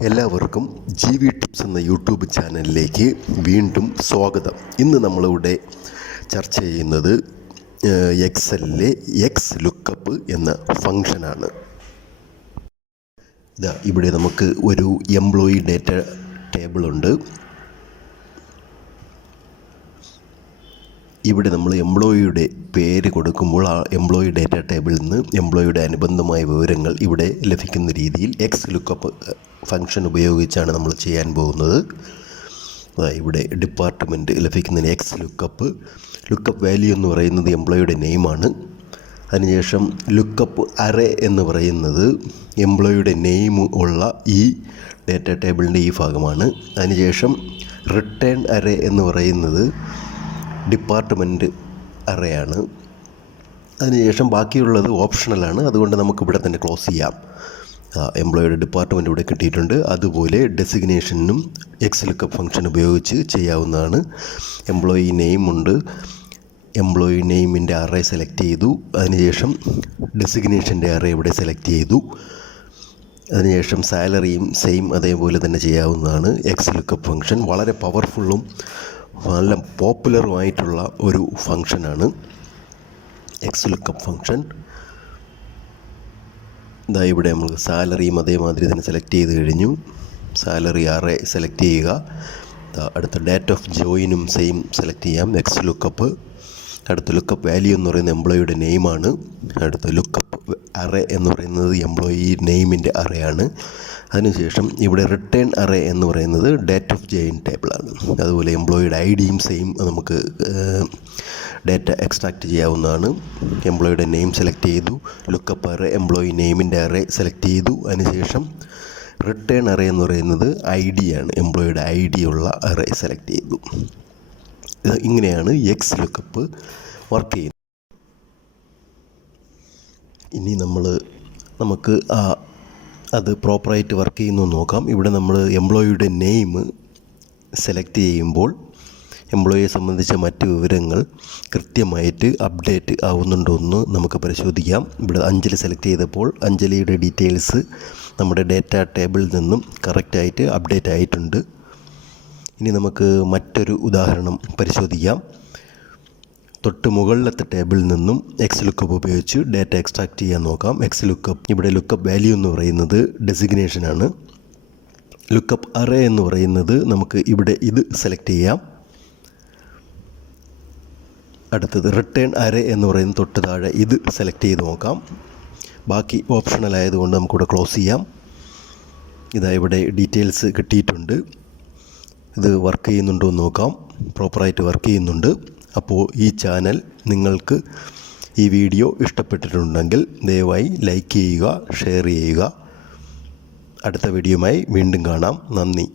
എല്ലാവർക്കും GV tips എന്ന YouTube ചാനലിലേക്ക് വീണ്ടും സ്വാഗതം. ഇന്ന് നമ്മളിവിടെ ചർച്ച ചെയ്യുന്നത് എക്സലിലെ എക്സ് ലുക്കപ്പ് എന്ന ഫംഗ്ഷനാണ്. ഇവിടെ നമുക്ക് ഒരു എംപ്ലോയി ഡേറ്റ ടേബിളുണ്ട്. ഇവിടെ നമ്മൾ എംപ്ലോയിയുടെ പേര് കൊടുക്കുമ്പോൾ ആ എംപ്ലോയി ഡേറ്റ ടേബിളിൽ നിന്ന് എംപ്ലോയിയുടെ അനുബന്ധമായ വിവരങ്ങൾ ഇവിടെ ലഭിക്കുന്ന രീതിയിൽ എക്സ് ലുക്കപ്പ് ഫംഗ്ഷൻ ഉപയോഗിച്ചാണ് നമ്മൾ ചെയ്യാൻ പോകുന്നത്. ഇവിടെ ഡിപ്പാർട്ട്മെൻറ്റ് ലഭിക്കുന്നതിന് എക്സ് ലുക്കപ്പ് വാല്യൂ എന്ന് പറയുന്നത് എംപ്ലോയിയുടെ നെയിമാണ്. അതിനുശേഷം ലുക്കപ്പ് അറേ എന്ന് പറയുന്നത് എംപ്ലോയിയുടെ നെയിം ഉള്ള ഈ ഡേറ്റ ടേബിളിൻ്റെ ഈ ഭാഗമാണ്. അതിനുശേഷം റിട്ടേൺ അറേ എന്ന് പറയുന്നത് ഡിപ്പാർട്ട്മെൻറ്റ് അറേയാണ്. അതിനുശേഷം ബാക്കിയുള്ളത് ഓപ്ഷണലാണ്, അതുകൊണ്ട് നമുക്കിവിടെ തന്നെ ക്ലോസ് ചെയ്യാം. എംപ്ലോയിയുടെ ഡിപ്പാർട്ട്മെൻറ്റ് ഇവിടെ കിട്ടിയിട്ടുണ്ട്. അതുപോലെ ഡെസിഗ്നേഷനും എക്സ് ലുക്കപ്പ് ഫംഗ്ഷൻ ഉപയോഗിച്ച് ചെയ്യാവുന്നതാണ്. എംപ്ലോയി നെയിമുണ്ട്, എംപ്ലോയി നെയിമിൻ്റെ അറേ സെലക്ട് ചെയ്തു. അതിനുശേഷം ഡെസിഗ്നേഷൻ്റെ അറേ ഇവിടെ സെലക്ട് ചെയ്തു. അതിനുശേഷം സാലറിയും സെയിം അതേപോലെ തന്നെ ചെയ്യാവുന്നതാണ്. എക്സ് ലുക്കപ്പ് ഫംഗ്ഷൻ വളരെ പവർഫുള്ളും നല്ല പോപ്പുലറുമായിട്ടുള്ള ഒരു ഫംഗ്ഷനാണ് എക്സ് ലുക്കപ്പ് ഫംഗ്ഷൻ. ഇവിടെ നമ്മൾ സാലറിയും അതേമാതിരി തന്നെ സെലക്ട് ചെയ്ത് കഴിഞ്ഞു. സാലറി അറേ സെലക്ട് ചെയ്യുക. അടുത്ത ഡേറ്റ് ഓഫ് ജോയിനും സെയിം സെലക്ട് ചെയ്യാം. X lookup. അടുത്ത ലുക്കപ്പ് വാല്യൂ എന്ന് പറയുന്നത് എംപ്ലോയിയുടെ നെയിമാണ്. അടുത്ത ലുക്കപ്പ് അറേ എന്ന് പറയുന്നത് എംപ്ലോയി നെയിമിൻ്റെ അറേയാണ്. അതിനുശേഷം ഇവിടെ റിട്ടേൺ അറേ എന്ന് പറയുന്നത് ഡേറ്റ് ഓഫ് ജോയിൻ ടേബിളാണ്. അതുപോലെ എംപ്ലോയിയുടെ ഐഡിയും സെയിം നമുക്ക് ഡേറ്റ എക്സ്ട്രാക്റ്റ് ചെയ്യാവുന്നതാണ്. എംപ്ലോയിയുടെ നെയിം സെലക്ട് ചെയ്തു. ലുക്കപ്പ് അറേ എംപ്ലോയി നെയിമിൻ്റെ അറേ സെലക്ട് ചെയ്തു. അതിനുശേഷം റിട്ടേൺ അറേ എന്ന് പറയുന്നത് ഐഡിയാണ്, എംപ്ലോയിയുടെ ഐഡി ഉള്ള അറേ സെലക്ട് ചെയ്തു. ഇങ്ങനെയാണ് എക്സ് ലുക്കപ്പ് വർക്ക് ചെയ്യുന്നത്. ഇനി നമുക്ക് അത് പ്രോപ്പറായിട്ട് വർക്ക് ചെയ്യുന്നു നോക്കാം. ഇവിടെ നമ്മൾ എംപ്ലോയിയുടെ നെയിം സെലക്ട് ചെയ്യുമ്പോൾ എംപ്ലോയിയെ സംബന്ധിച്ച മറ്റ് വിവരങ്ങൾ കൃത്യമായിട്ട് അപ്ഡേറ്റ് ആവുന്നുണ്ടോ എന്ന് നമുക്ക് പരിശോധിക്കാം. ഇവിടെ അഞ്ജലി സെലക്ട് ചെയ്തപ്പോൾ അഞ്ജലിയുടെ ഡീറ്റെയിൽസ് നമ്മുടെ ഡേറ്റ ടേബിളിൽ നിന്നും കറക്റ്റായിട്ട് അപ്ഡേറ്റ് ആയിട്ടുണ്ട്. ഇനി നമുക്ക് മറ്റൊരു ഉദാഹരണം പരിശോധിക്കാം. തൊട്ട് മുകളിലത്തെ ടേബിളിൽ നിന്നും എക്സ് ലുക്കപ്പ് ഉപയോഗിച്ച് ഡേറ്റ എക്സ്ട്രാക്റ്റ് ചെയ്യാൻ നോക്കാം. എക്സ് ലുക്കപ്പ്, ഇവിടെ ലുക്കപ്പ് വാല്യൂ എന്ന് പറയുന്നത് ഡെസിഗ്നേഷനാണ്. ലുക്കപ്പ് അറേ എന്ന് പറയുന്നത് നമുക്ക് ഇവിടെ ഇത് സെലക്ട് ചെയ്യാം. അടുത്തത് റിട്ടേൺ അറേ എന്ന് പറയുന്നത് തൊട്ട് താഴെ ഇത് സെലക്ട് ചെയ്ത് നോക്കാം. ബാക്കി ഓപ്ഷണൽ ആയതുകൊണ്ട് നമുക്കിവിടെ ക്ലോസ് ചെയ്യാം. ഇവിടെ ഡീറ്റെയിൽസ് കിട്ടിയിട്ടുണ്ട്. ഇത് വർക്ക് ചെയ്യുന്നുണ്ടോ എന്ന് നോക്കാം. പ്രോപ്പറായിട്ട് വർക്ക് ചെയ്യുന്നുണ്ട്. അപ്പോൾ ഈ ചാനൽ നിങ്ങൾക്ക് ഈ വീഡിയോ ഇഷ്ടപ്പെട്ടിട്ടുണ്ടെങ്കിൽ ദയവായി ലൈക്ക് ചെയ്യുക, ഷെയർ ചെയ്യുക. അടുത്ത വീഡിയോയുമായി വീണ്ടും കാണാം. നന്ദി.